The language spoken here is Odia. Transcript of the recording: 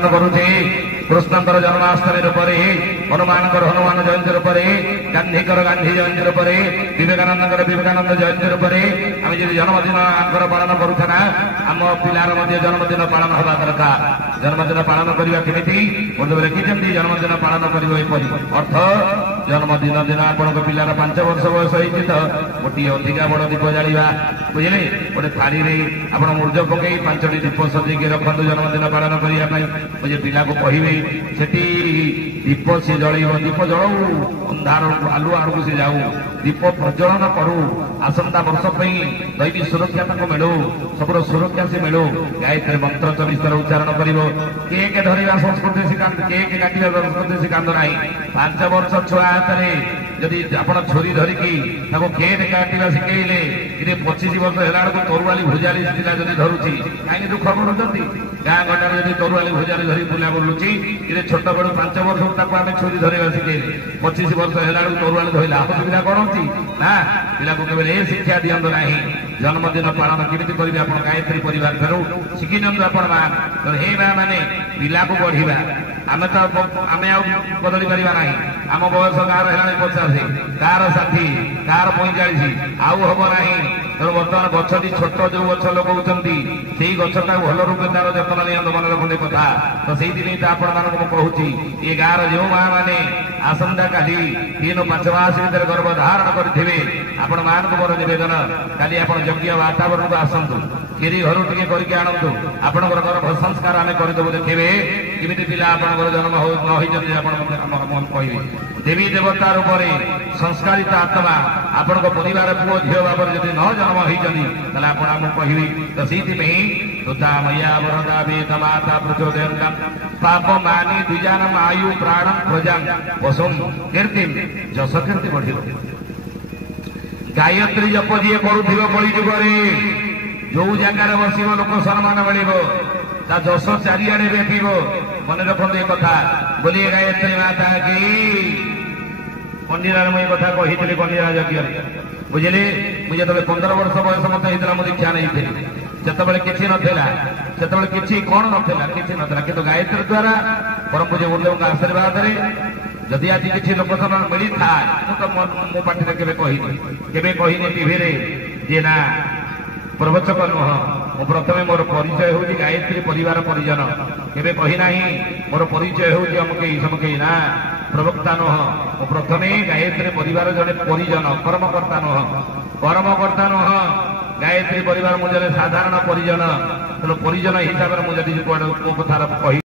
ପାଳନ କରୁଛେ କୃଷ୍ଣଙ୍କର ଜନ୍ମାଷ୍ଟମୀ ରୂପରେ ହନୁମାନଙ୍କର ହନୁମାନ ଜୟନ୍ତୀ ରୂପରେ ଗାନ୍ଧୀଙ୍କର ଗାନ୍ଧୀ ଜୟନ୍ତୀ ରୂପରେ ବିବେକାନନ୍ଦଙ୍କର ବିବେକାନନ୍ଦ ଜୟନ୍ତୀ ରୂପରେ ଆମେ ଯଦି ଜନ୍ମଦିନ ଆଙ୍କର ପାଳନ କରୁଛେ ନା ଆମ ପିଲାର ମଧ୍ୟ ଜନ୍ମଦିନ ପାଳନ ହେବା ଦରକାର। ଜନ୍ମଦିନ ପାଳନ କରିବା କେମିତି ବନ୍ଧୁ ଲେଖିଛନ୍ତି ଜନ୍ମଦିନ ପାଳନ କରିବ ଏପରି ଅର୍ଥ ଜନ୍ମଦିନ ଦିନ ଆପଣଙ୍କ ପିଲାର 5 ବର୍ଷ ବୟସ ହେଇଛି ତ ଗୋଟିଏ ଅଧିକା ବଡ ଦୀପ ଜାଳିବା ବୁଝିଲେ ଗୋଟେ ଥାଳିରେ ଆପଣ ମୂର୍ଜ ପକେଇ 5ଟି ଦୀପ ସଜେଇକି ରଖନ୍ତୁ ଜନ୍ମଦିନ ପାଳନ କରିବା ପାଇଁ ବୁଝେ ପିଲାକୁ କହିବେ ସେଠି ଦୀପ ସେ ଜଳିବ ଦୀପ ଜଳଉ ଅନ୍ଧାର ଆଲୁଅ ଆଡକୁ ସେ ଯାଉ ଦୀପ ପ୍ରଜ୍ୱଳନ କରୁ ଆସନ୍ତା ବର୍ଷ ପାଇଁ ଦୈବୀ ସୁରକ୍ଷା ତାଙ୍କୁ ମିଳୁ ସବୁର ସୁରକ୍ଷା ସେ ମିଳୁ ଗାୟତ୍ରୀ ମନ୍ତ୍ର 24 ଥର ଉଚ୍ଚାରଣ କରିବ କେକ୍ ଧରିବା ସଂସ୍କୃତି ଶିଖାନ୍ତୁ କେକ୍ କାଟିବା ସଂସ୍କୃତି ଶିଖାନ୍ତୁ ନାହିଁ 5 ବର୍ଷ ଛୁଆ ହାତରେ ଯଦି ଆପଣ ଛୁରୀ ଧରିକି ତାକୁ କେକ୍ କାଟିବା ଶିଖେଇଲେ ଏଠି 25 ବର୍ଷ ହେଲା ବେଳକୁ ତରୁଆଲି ଭୁଜାଲି ପିଲା ଯଦି ଧରୁଛି କାହିଁକି ଦୁଃଖ କରୁଛନ୍ତି ଗାଁ ଗଣ୍ଡାରେ ଯଦି ତରୁଆଲି ଭୁଜାଲି ଧରି ପିଲା ବୁଲୁଛି ଏଠି ଛୋଟ ବେଳୁ 5 ବର୍ଷ ତାକୁ ଆମେ ଛୁରୀ ଧରିବା ଶିଖେଇଲେ 25 ବର୍ଷ ହେଲା ବେଳକୁ ତରୁଆଲି ଧରିଲା ଅସୁବିଧା କରନ୍ତି ନା ପିଲାକୁ କେବେ ଏ ଶିକ୍ଷା ଦିଅନ୍ତୁ ନାହିଁ ଜନ୍ମଦିନ ପାଳନ କେମିତି କରିବେ ଆପଣ ଗାୟତ୍ରୀ ପରିବାର ଠାରୁ ଶିଖି ନିଅନ୍ତୁ ଆପଣ ମା ହେ ମା ମାନେ ପିଲାକୁ ବଢିବା ଆମେ ଆଉ ବଦଳି ପାରିବା ନାହିଁ ଆମ ବୟସ କାହାର ହେଲାଣି 50 କାହାର 60 କାହାର 45 ଆଉ ହବ ନାହିଁ ତେଣୁ ବର୍ତ୍ତମାନ ଗଛଟି ଛୋଟ ଯୋଉ ଗଛ ଲଗାଉଛନ୍ତି ସେଇ ଗଛଟାକୁ ଭଲ ରୂପେ ତାର ଯତ୍ନ ନିଅନ୍ତୁ ମନେ ରଖନ୍ତୁ କଥା ତ ସେଇଥିପାଇଁ ତ ଆପଣମାନଙ୍କୁ ମୁଁ କହୁଛି ଏ ଗାଁର ଯେଉଁ ମା ମାନେ ଆସନ୍ତା କାଲି 3-5 ମାସ ଭିତରେ ଗର୍ଭ ଧାରଣ କରିଥିବେ ଆପଣ ମାନଙ୍କୁ ମୋର ନିବେଦନ କାଲି ଆପଣ ଯଜ୍ଞ ବାତାବରଣକୁ ଆସନ୍ତୁ କ୍ଷୀରି ଘରୁ ଟିକେ କରିକି ଆଣନ୍ତୁ ଆପଣଙ୍କର ଗର୍ଭ ସଂସ୍କାର ଆମେ କରିଦେବୁ ଦେଖିବେ କେମିତି ପିଲା ଆପଣଙ୍କର ଜନ୍ମ ନ ହୋଇଛନ୍ତି ଆପଣ କହିବେ ଦେବୀ ଦେବତା ରୂପରେ ସଂସ୍କାରିତ ଆତ୍ମା ଆପଣଙ୍କ ପରିବାର ପୁଅ ଝିଅ ଭାବରେ ଯଦି ନ ଜନ୍ମ ହୋଇଛନ୍ତି ତାହେଲେ ଆପଣ ଆମକୁ କହିବେ ତ ସେଇଥିପାଇଁ ତୁତା ମୟା ବରଦା ବେଦ ମାତା ପ୍ରଚୋଦୟନ୍ତା ପାପ ମାନି ଦ୍ୱିଜାନମ ଆୟୁ ପ୍ରାଣ ପ୍ରଜାଂ ବସୁଂ କୀର୍ତ୍ତିଂ ଯଶ କୀର୍ତ୍ତି ବଢିବ ଗାୟତ୍ରୀ ଜପ ଯିଏ କରୁଥିବ କଳି ଯୁଗରେ ଯୋଉ ଜାଗାରେ ବସିବ ଲୋକ ସମ୍ମାନ ମିଳିବ ତା ଯଶ ଚାରିଆଡେ ବ୍ୟାପିବ ମନେ ରଖନ୍ତୁ ଏ କଥା ବୋଲି ଗାୟତ୍ରୀ ମାତା କି କଣ୍ଡିରାରେ ମୁଁ ଏ କଥା କହିଥିଲି କଣ୍ଡିରା ଯଜ୍ଞରେ ବୁଝିଲେ ମୁଁ ଯେତେବେଳେ 15 ବର୍ଷ ବୟସ ମତେ ହେଇଥିଲା ମୁଁ ଦୀକ୍ଷା ନେଇଥିଲି ସେତେବେଳେ କିଛି ନଥିଲା ସେତେବେଳେ କିଛି କଣ ନଥିଲା କିଛି ନଥିଲା କିନ୍ତୁ ଗାୟତ୍ରୀ ଦ୍ୱାରା ପରମ ପୂଜ୍ୟ ଗୁରୁଦେବଙ୍କ ଆଶୀର୍ବାଦରେ ଯଦି ଆଜି କିଛି ଲୋକ ସମ୍ମାନ ମିଳିଥାଏ ମୁଁ ତ ମୋ ପାଟିରେ କେବେ କହିନି ଟିଭିରେ ଯେ ନା ପ୍ରବଚକ ନୁହଁ ମୁଁ ପ୍ରଥମେ ମୋର ପରିଚୟ ହେଉଛି ଗାୟତ୍ରୀ ପରିବାର ପରିଜନ କେବେ କହିନାହିଁ ମୋର ପରିଚୟ ହେଉଛି ଅମକେଇ ସମକେଇ ନା ପ୍ରବକ୍ତା ନୁହଁ ମୁଁ ପ୍ରଥମେ ଗାୟତ୍ରୀ ପରିବାର ଜଣେ ପରିଜନ କର୍ମକର୍ତ୍ତା ନୁହଁ ଗାୟତ୍ରୀ ପରିବାର ମୁଁ ଜଣେ ସାଧାରଣ ପରିଜନ ତେଣୁ ପରିଜନ ହିସାବରେ ମୁଁ ଯଦି କୁଆଡେ ମୋ କଥା କହି